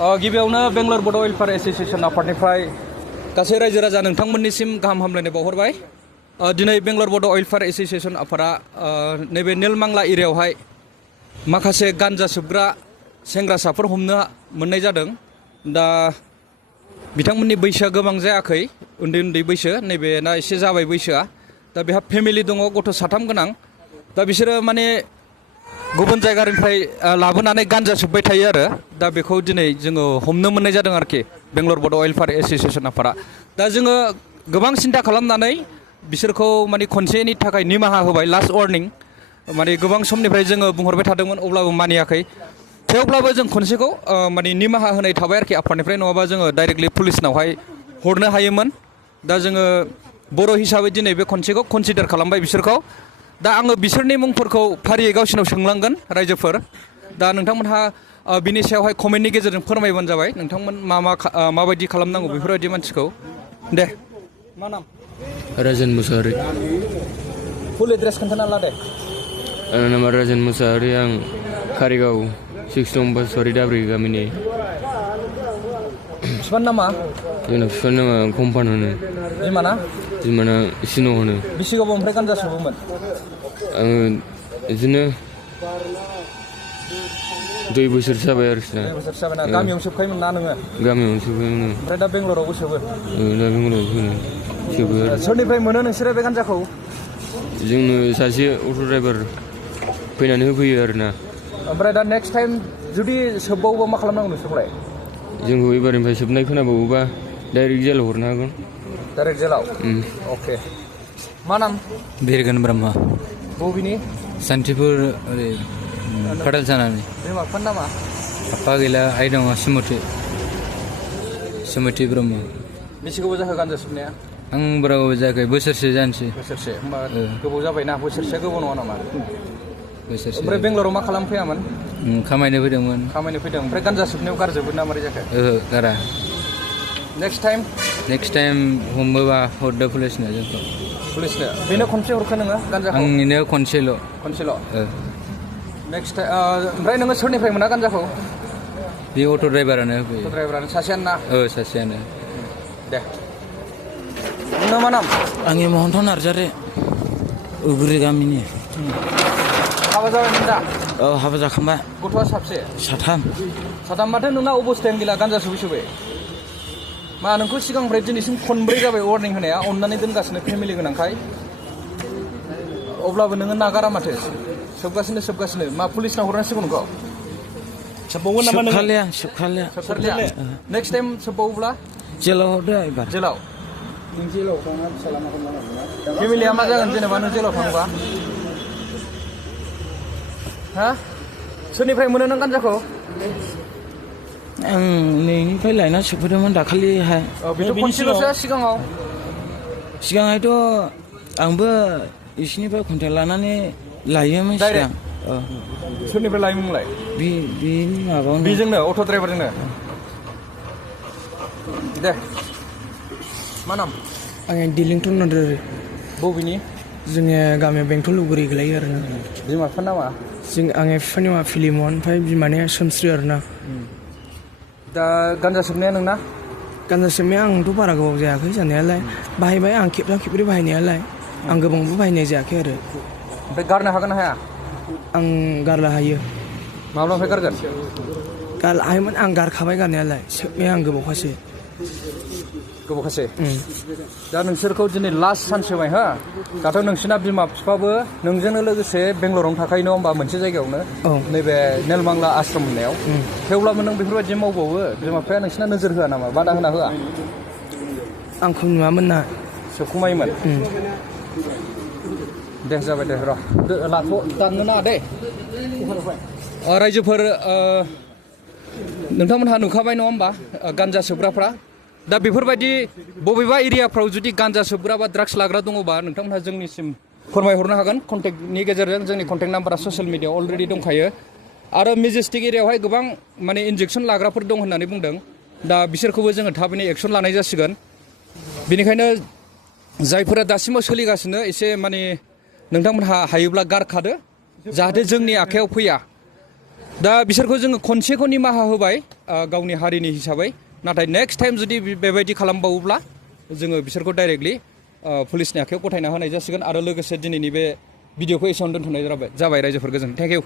गिबियावनो बेंगलर बड' welfare association आफादनिफ्राय गासै रायजो राजा नोंथांमोननिसिम गाहाम हामलायनाय बावहरबाय। दिनै बेंगलर बड' वेलफेयार एस'सिएशन आफादा नैबे नेलमांला एरियायावहाय माखासे गान्जा सोबग्रा सेंग्रासाफोर हमनो मोननाय जादों। दा बिथांमोननि बैसोआ गोबां जायाखै, उन्दै उन्दै बैसो, नैबे ना एसे जाबाय बैसोआ। दा बेहा फेमिलि दङ, गथ' 3 गोनां। दा बिसोरो माने गुबुन जायगानिफ्राय लाबोनानै गान्जा सोबबाय थायो आरो। दा बेखौ दिनै जोङो हमनो मोननाय जादों आरोखि बेंगलर बड' वेलफेयार एस'सिएशन आफादा। दा जोङो गोबां सिन्था खालामनानै बिसोरखौ माने खनसेनि थाखाय निमाहा होबाय, लास्ट वार्निं। माने गोबां समनिफ्राय जोङो बुंहरबाय थादोंमोन, अब्लाबो मानियाखै। थेवब्लाबो जों खनसेखौ माने निमाहा होनाय थाबाय आरोखि आफादनिफ्राय, नङाबा जोङो डाइरेक्टलि पुलिसनावहाय हरनो हायोमोन। दा जोङो बर' हिसाबै दिनै बे खनसेखौ कनसिडार खालामबाय बिसोरखौ। दा आङो बिसोरनि मुंफोरखौ फारियै गावसिनाव सोंलांगोन रायजोफोर। दा नोंथांमोनहा बिनि सायावहाय कमेन्टनि गेजेरजों फोरमायबानो जाबाय नोंथांमोन माबायदि खालामनांगौ बेफोरबायदि मानसिखौ। दे, मा नाम? राजेन मुसाहारि। फुल एड्रेस खोन्थाना ला दे। आंनि नामा राजेन मुसाहारि। आं कारिगाव 6 नं बासबारि दाब्रि गामिनि। बिफानि नामा? जोंना बिफानि नामा कम्पान होनो। बिमाना? बिमाना सिन' होनो। बेसे गोबावनिफ्राय गान्जा सोबोमोन? आङो बिदिनो 2 बोसोरसो जाबाय आरोखि ना। 2 बोसोरसो जाबाय ना? गामियाव सोबखायोमोन ना नोङो? गामियावनो सोबोमोन। ओमफ्राय दा बेंगलरावबो सोबो? दा बेंगलराव सोबो आरो। सोरनिफ्राय मोनो नोंसोरो बे गान्जाखौ? जोंनो सासे अट' ड्राइभार फैनानै होफैयो आरोना। ओमफ्राय दा नेक्स्ट टाइम जुदि सोबबावोबा मा खालामनांगौ नोंसोरलाय? जोंखौ एबारनिफ्राय सोबनाय खोनाबावोबा डाइरेक्ट जेलाव हरनो हागोन। डाइरेक्ट जेलाव? अके। मा नाम? बिरगोन ब्रह्म। बबेनि? सान्थिपुर ओरै काटाल जानानै। बिमा बिफानि नामा? आफा गैला, आइ दङ सुमति ब्रह्म। बेसे गोबाव जाखो गान्जा सोबनाया? आं बारा गोबाव जायाखै, बोसोरसे जानोसै। बोसोरसे? होमबा गोबाव जाबायना, बोसोरसेया गोबाव नङा नामा? बोसोरसे। ओमफ्राय बेंगलराव मा खालामफैयामोन? खामायनो फैदोंमोन। खामायनो फैदों। ओमफ्राय गान्जा सोबनायाव गारजोबो ना मारै जाखो? गारा। नेक्स्ट टाइम हमोबा हरदो पुलिसनो जोंखौ। पुलिसनो? बेनो खनसे हरखो नोङो गान्जाखौ? आंनिनो खनसेल'। नेक्स्ट ओमफ्राय नोङो सोरनिफ्राय मोना गान्जाखौ? बे अट' ड्राइभारानो होफैयो। अट' ड्राइभारानो सासेयानो ना? सासेयानो। दे, नोंना मा नाम? आंनि महन्त नार्जारि, उगुरि गामिनि। हाबा जाबायमोन दा? औ, हाबा जाखांबाय। गथ'आ साबसे? 3। माथो नोंना अबस्थायानो गैला गान्जा सोबै? मा नोंखौ सिगांनिफ्राय दिनैसिम 4 जाबाय वार्निं होनाया, अननानै दोनगासिनो फेमिलि गोनांखाय। अब्लाबो नोङो नागारा माथो, सोबगासिनो। मा पुलिसनाव हरनांसिगौ नोंखौ? सोबबावगोन नामा नोङो? सोबखालिया। नेक्स्ट टाइम सोबबावोब्ला? जेलाव हरदो एबार। जेलाव? नों जेलाव थांना फिसाला मा खालामनांगौ? फेमिलिया मा जागोन जेनेबा नों जेलाव थाङोबा? हा? सोरनिफ्राय मोनो नों गान्जाखौ? आं नैनिफ्राय लायना सोबफैदोंमोन दाखालिहाय। बेथ' खनसेल'सो सिगाङाव? सिगांहायथ' आंबो बिसिनिफ्राय कन्टेक्ट लानानै लायोमोन सिगां। सोरनिफ्राय लायोमोनलाय? बे माबायावनो। बेजोंनो, अट' ड्राइभारजोंनो? दे, मा नाम? आङो दिलिंटन नार्जारि। बबेनि? जोंनि गामिया बेंटल उगुरि गोलैयो आरोना। बिमा बिफानि नामा? आंनि बिफानि नामा फिलिमन, ओमफ्राय बिमानि सोमस्रि आरोना। दा गान्जा सोबनाया नोंना? गान्जा सोबनाया आंथ' बारा गोबाव जायाखै जानायालाय। बाहायबाय आं खेबथाम खेबब्रै बाहायनायालाय। आं गोबांबो बाहायनाय जायाखै आरो। ओमफ्राय गारनो हागोन ना हाया? आं गारनो हायो। माब्लानिफ्राय गारगोन? हायोमोन, आं गारखाबाय गारनायालाय। सोबनाया आं गोबावखासै। दा नोंसोरखौ दिनै लास्ट चान्स होबाय हा। दाथ' नोंसिना बिमा बिफाबो नोंजोंनो लोगोसे बेंगलरावनो थाखायो नङा होमबा, मोनसे जायगायावनो, नैबे नेलमांला आश्रम होननायाव। थेवब्लाबो नों बेफोरबायदि मावबावो, बिमा बिफाया नोंसिना नोजोर होआ नामा, बादा होना होआ? आंखौ नुवामोन ना। सोबखुमायोमोन? दे, जाबाय दे, र' दाननो नाङा दे। रायजोफोर, नोंथांमोनहा नुखाबाय नङा होमबा गान्जा सोबग्राफ्रा। दा बेफोरबायदि बबेबा एरियाफ्राव जुदि गान्जा सोबग्रा बा ड्राग्स लाग्रा दङबा नोंथांमोनहा जोंनिसिम फोरमायहरनो हागोन कन्टेक्टनि गेजेरजों। जोंनि कन्टेक्ट नाम्बारा ससियेल मिडियाआव अलरेडि दंखायो। आरो मेजेस्टिक एरियायावहाय गोबां माने इन्जेक्सन लाग्राफोर दं होननानै बुंदों। दा बिसोरखौबो जोङो थाबैनो एक्सन लानाय जासिगोन। बेनिखायनो जायफोरा दासिमाव सोलिगासिनो एसे माने नोंथांमोनहा हायोब्ला गारखादो, जाहाथे जोंनि आखायाव फैया। दा बिसोरखौ जोङो खनसेखौ निमाहा होबाय गावनि हारिनि हिसाबै नाथाय नेक्स्ट टाइम जुदि बेबायदि खालामबावोब्ला जोङो बिसोरखौ डाइरेक्टलि पुलिसनि आखायाव गथायना होनाय जासिगोन आरो लोगोसे दिनैनि बे भिडिअखौ एसेयावनो दोनथ'नाय जाबाय रायजोफोर गोजोन थेंक इउ